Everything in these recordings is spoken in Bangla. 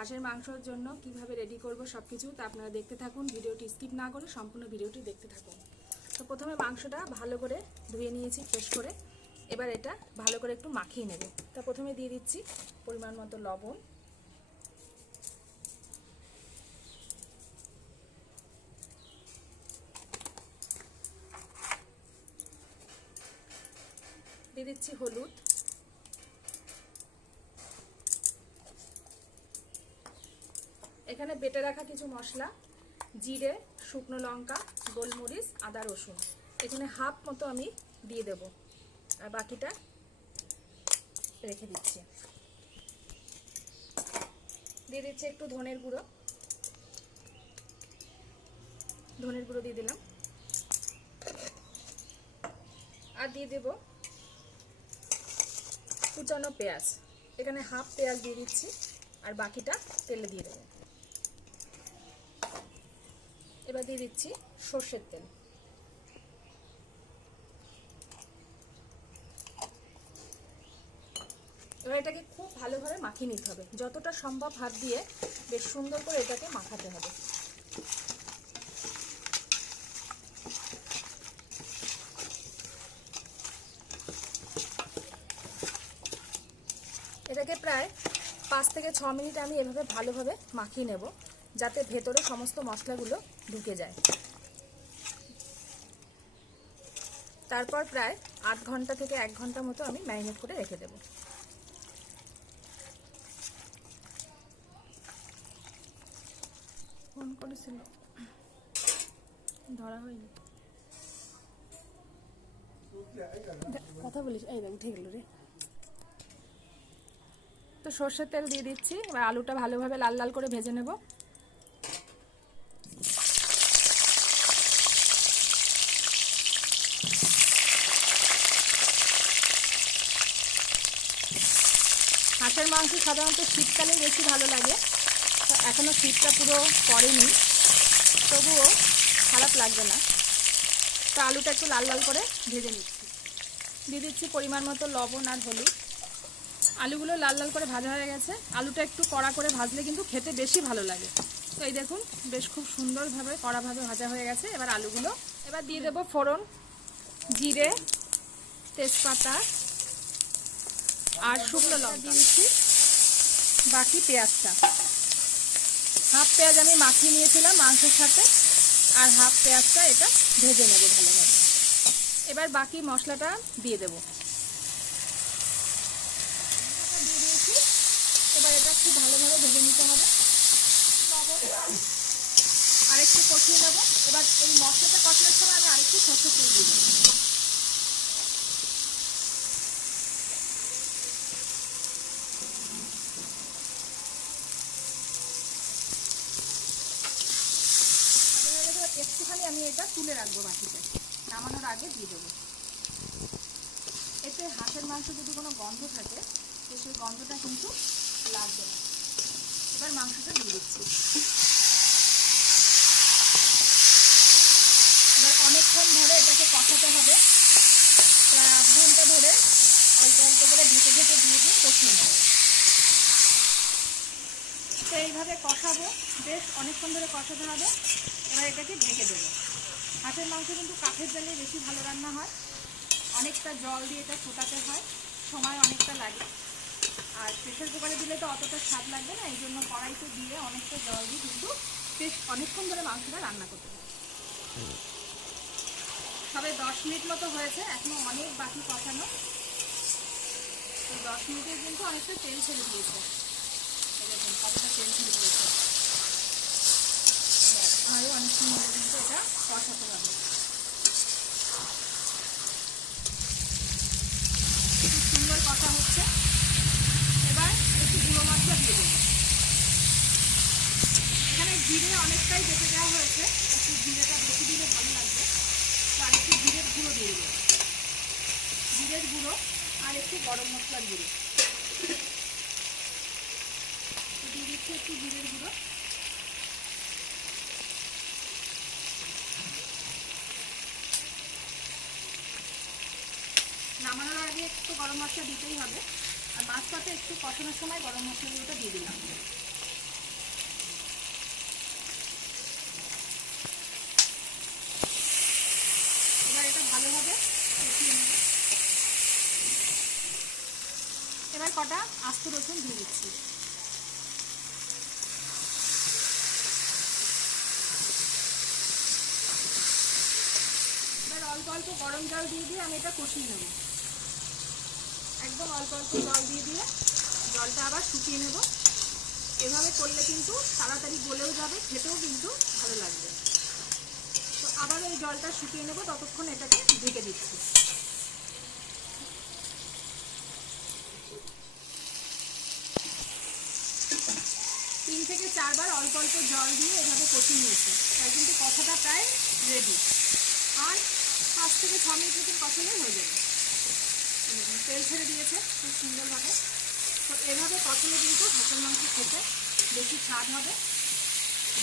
হাঁসের মাংসের জন্য কিভাবে রেডি করব সবকিছু তা আপনারা দেখতে থাকুন, ভিডিওটি স্কিপ না করে সম্পূর্ণ ভিডিওটি দেখতে থাকুন। তো প্রথমে মাংসটা ভালো করে ধুয়ে নিয়েছি ফ্রেশ করে। এবার এটা ভালো করে একটু মাখিয়ে নেব। তা প্রথমে দিয়ে দিচ্ছি পরিমাণ মতো লবণ, দিয়ে দিচ্ছি হলুদ, এখানে বেটে রাখা কিছু মশলা, জিরে, শুকনো লঙ্কা, গোলমরিচ, আদা, রসুন, এখানে হাফ মতো আমি দিয়ে দেব আর বাকিটা রেখে দিচ্ছি। দিয়ে দিচ্ছি একটু ধনের গুঁড়ো দিয়ে দিলাম আর দিয়ে দেব কুচানো পেঁয়াজ, এখানে হাফ পেঁয়াজ দিয়ে দিচ্ছি আর বাকিটা তেলে দিয়ে দেবো। এবার দিয়ে দিচ্ছি সর্ষের তেল। এবার এটাকে খুব ভালোভাবে মাখিয়ে নিতে হবে, যতটা সম্ভব হাত দিয়ে বেশ সুন্দর করে এটাকে মাখাতে হবে। এটাকে প্রায় 5 থেকে 6 মিনিট আমি এভাবে ভালোভাবে মাখিয়ে নেব, যাতে ভেতরে সমস্ত মশলাগুলো ঢুকে যায়। তারপর প্রায় আধ ঘন্টা থেকে 1 ঘন্টা মতো আমি ম্যারিনেট করে রেখে দেব। ফোন করেছিল, ধরা হয়নি, কথা বলিস। এই দেখ উঠে গেল রে। তো সর্ষের তেল দিয়ে দিচ্ছি। এবার আলুটা ভালোভাবে লাল লাল করে ভেজে নেব। হাঁসের মাংস সাধারণত শীতকালে বেশি ভালো লাগে, এখনো শীতটা পুরো পড়েনি, তবুও খারাপ লাগবে না। তো আলুটা একটু লাল লাল করে ভেজে নিচ্ছি। দিয়ে দিচ্ছি পরিমাণ মতো লবণ আর হলুদ। আলুগুলো লাল লাল করে ভাজা হয়ে গেছে। আলুটা একটু কড়া করে ভাজলে কিন্তু খেতে বেশি ভালো লাগে। তো এই দেখুন বেশ খুব সুন্দরভাবে কড়াভাবে ভাজা হয়ে গেছে। এবার আলুগুলো এবার দিয়ে দেবো ফোড়ন, জিরে, তেজপাতা আর শুকনো লঙ্কা দিয়ে দিচ্ছি। বাকি পেঁয়াজটা, হাফ পেঁয়াজ আমি মাখিয়ে নিয়েছিলাম মাংসের সাথে, আর হাফ পেঁয়াজটা এটা ভেজে নেব ভালোভাবে। এবার বাকি মশলাটা দিয়ে দেব। এবার এটা খুব ভালোভাবে ভেজে নিতে হবে, আরেকটু কষিয়ে নেব। এবার এই মশলাটা কষানোর সময় আমি আরেকটু সরষের তেল দিয়ে দেবো। একটুখানি আমি এটা তুলে রাখবো, বাকিটা নামানোর আগে দিয়ে দেবো। এতে হাঁসের মাংস যদি কোনো গন্ধ থাকে তো সেই গন্ধটা কিন্তু লাগবে না। এবার মাংসটা দিয়ে দিচ্ছি। এবার অনেকক্ষণ ধরে এটাকে কষাতে হবে, প্রায় 1 ঘন্টা ধরে অল্প অল্প করে ঢেকে ঢেকে দিয়ে কষিয়ে নেব। তো এইভাবে কষাবো, বেশ অনেকক্ষণ ধরে কষাতে হবে। এবার এটাকে ঢেকে দেবো। হাঁসের মাংস কিন্তু কাঠের জালে বেশি ভালো রান্না হয়, অনেকটা জল দিয়ে এটা ফোটাতে হয়, সময় অনেকটা লাগে। আর প্রেসার কুকারে দিলে তো অতটা স্বাদ লাগবে না, এই জন্য কড়াইতে দিয়ে অনেকটা জল দিয়ে কিন্তু বেশ অনেকক্ষণ ধরে মাংসটা রান্না করতে হয়। সবে 10 মিনিট মতো হয়েছে, এখনো অনেক বাকি কষানো। এই 10 মিনিটে কিন্তু অনেকটা তেল ছেড়ে দিয়েছে, দেখুন কতটা তেল ছেড়ে দিয়েছে। আরও অনেকক্ষণ ধরে কিন্তু এটা কষাতে হবে। খুব সুন্দর কষা হচ্ছে। এবার একটু গুঁড়ো মশলা দিয়ে দেবো। এখানে জিরে অনেকটাই বেটে দেওয়া হয়েছে, একটু জিরেটা বেশি দিলে ভালো লাগবে। তো আর একটু জিরের গুঁড়ো দিয়ে দেবো, জিরের গুঁড়ো আর একটু গরম মশলার গুঁড়ো দিয়ে দিচ্ছি, একটু জিরের গুঁড়ো। নামানোর আগে একটু গরম মশলা দিতেই হবে, আর মাছটাতে একটু কষানোর সময় গরম মশলাগুলোটা দিয়ে দিলাম। আস্ত রসুন দিয়ে দিচ্ছি। এবার অল্প অল্প গরম জল দিয়ে আমি এটা কষিয়ে নেব। একদম অল্প অল্প জল দিয়ে জলটা আবার শুকিয়ে নেব। এভাবে করলে কিন্তু তাড়াতাড়ি গলেও যাবে, খেতেও কিন্তু ভালো লাগবে। তো আবার ওই জলটা শুকিয়ে নেব, ততক্ষণ এটাকে ঢেকে দিচ্ছি। 3 থেকে 4 বার অল্প অল্প জল দিয়ে এভাবে কষিয়ে নিয়েছি। তাই কিন্তু কষাটা প্রায় রেডি। আর 5 থেকে 6 মিনিট মতন কষালেই হয়ে যাবে। তেল ছেড়ে দিয়েছে খুব সুন্দরভাবে। তো এভাবে কষালে কিন্তু হাঁসের মাংস খেতে বেশি স্বাদ হবে,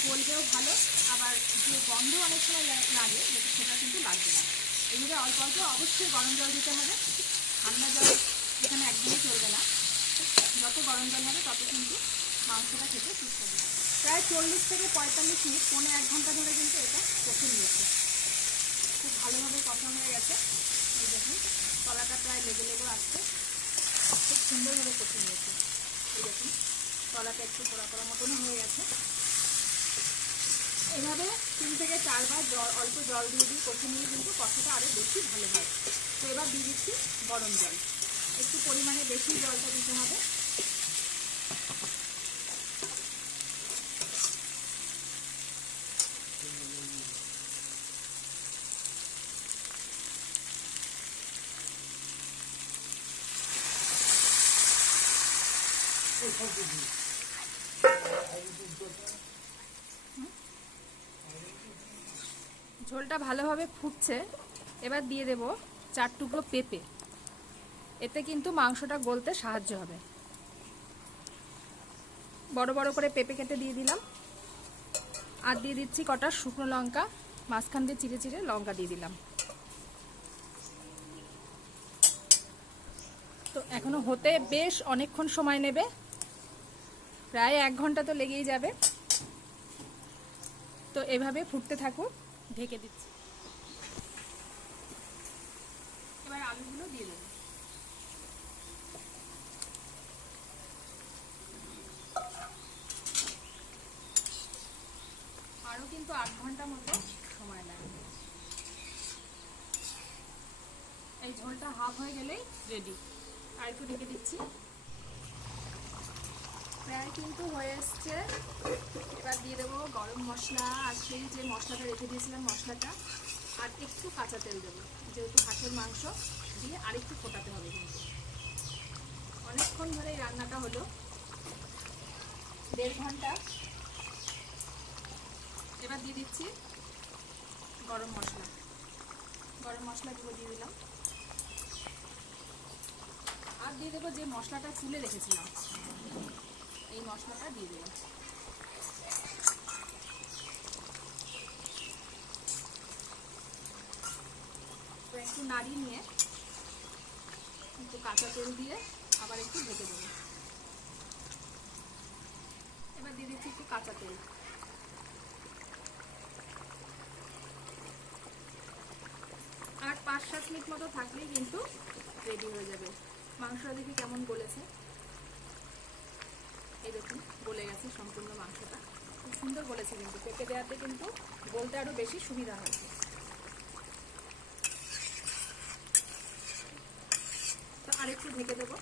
গলবেও ভালো। আবার যে গন্ধ অনেক সময় লাগে সেটা কিন্তু লাগবে না। এইভাবে অল্প অল্প অবশ্যই গরম জল দিতে হবে। ঠান্ডা জল এখানে একদমই চলবে না। যত গরম জল হবে তত কিন্তু মাংসটা খেতে সুস্বাদু হবে। প্রায় 40 থেকে 45 মিনিট, 1.5 ঘন্টা ধরে কিন্তু এটা কষে নিয়েছে। খুব ভালোভাবে কষা হয়ে গেছে। এই দেখুন তলাটা প্রায় লেগে আসছে। খুব সুন্দরভাবে কষে নিয়েছে। এই দেখুন তলাটা একটু পোড়া পোড়া মতনও হয়ে গেছে। এভাবে 3 থেকে 4 বার অল্প জল দিয়ে কষে নিলে কিন্তু কষাটা আরও বেশি ভালো হয়। তো এবার দিয়ে দিচ্ছি গরম জল। একটু পরিমাণে বেশি জলটা দিতে হবে। ঝোলটা ভালোভাবে ফুটছে। এবার দিয়ে দেব 4 টুকরো পেঁপে। এতে কিন্তু মাংসটা গলতে সাহায্য হবে। বড় বড় করে পেঁপে কেটে দিয়ে দিলাম। আর দিয়ে দিচ্ছি কটা শুকনো লঙ্কা, মাঝখান দিয়ে চিড়ে চিড়ে লঙ্কা দিয়ে দিলাম। তো এখনো হতে বেশ অনেকক্ষণ সময় নেবে, প্রায় 1 ঘন্টা তো লেগেই যাবে। তো এভাবে ফুটতে থাকুক, ঢেকে দিচ্ছি। এবার আলুগুলো দিয়ে দেব। আরও কিন্তু 8 ঘন্টা মতো সময় লাগবে। এই ঝোলটা হাফ হয়ে গেলেই রেডি। আর একটু ঢেকে দিচ্ছি। প্রায় কিন্তু হয়ে এসছে। এবার দিয়ে দেবো গরম মশলা আর সেই যে মশলাটা রেখে দিয়েছিলাম মশলাটা, আর একটু কাঁচা তেল দেবো, যেহেতু হাঁসের মাংস দিয়ে আরেকটু ফোটাতে হবে। কিন্তু অনেকক্ষণ ধরে এই রান্নাটা হলো, 1.5 ঘন্টা। এবার দিয়ে দিচ্ছি গরম মশলাগুলো দিয়ে দিলাম। আর দিয়ে দেবো যে মশলাটা তুলে রেখেছিলাম, এই মশলাটা দিয়ে দিলাম। তো একটু নাড়িয়ে নিয়ে একটু কাঁচা তেল দিয়ে আবার একটু ঢেকে দেবো। এবার দিয়ে দিচ্ছি একটু কাঁচা তেল। আর 5-7 মিনিট মতো থাকলেই কিন্তু রেডি হয়ে যাবে। মাংসটা দেখি কেমন গলেছে। এই দেখুন গলে গেছে সম্পূর্ণ মাংসটা, খুব সুন্দর গলেছে। কিন্তু পেঁপে দেওয়াতে কিন্তু গলতে আরও বেশি সুবিধা হয়েছে। তো আরেকটু ঢেকে দেবো।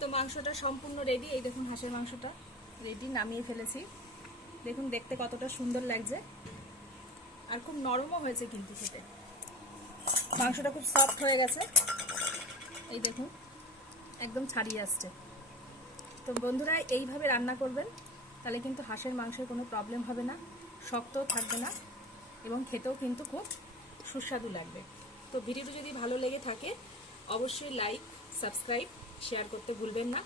তো মাংসটা সম্পূর্ণ রেডি। এই দেখুন হাঁসের মাংসটা রেডি, নামিয়ে ফেলেছি। দেখুন দেখতে কতটা সুন্দর লাগছে, আর খুব নরমও হয়েছে কিন্তু খেতে। মাংসটা খুব সফট হয়ে গেছে। এই দেখুন একদম ছাড়িয়ে আসছে। তো বন্ধুরা এইভাবে রান্না করবেন, তাহলে কিন্তু হাঁসের মাংসের কোনো প্রবলেম হবে না, শক্তও থাকবে না, এবং খেতেও কিন্তু খুব সুস্বাদু লাগবে। তো ভিডিওটি যদি ভালো লেগে থাকে অবশ্যই লাইক, সাবস্ক্রাইব, শেয়ার করতে ভুলবেন না।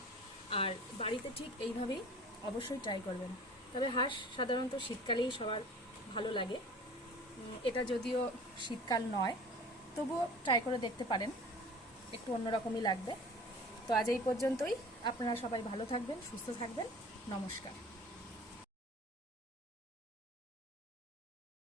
আর বাড়িতে ঠিক এইভাবেই অবশ্যই ট্রাই করবেন। তবে হাঁস সাধারণত শীতকালেই সবার ভালো লাগে। এটা যদিও শীতকাল নয়, তবুও ট্রাই করে দেখতে পারেন, একটু অন্যরকমই লাগবে। তো আজ এই পর্যন্তই। আপনারা সবাই ভালো থাকবেন, সুস্থ থাকবেন। নমস্কার।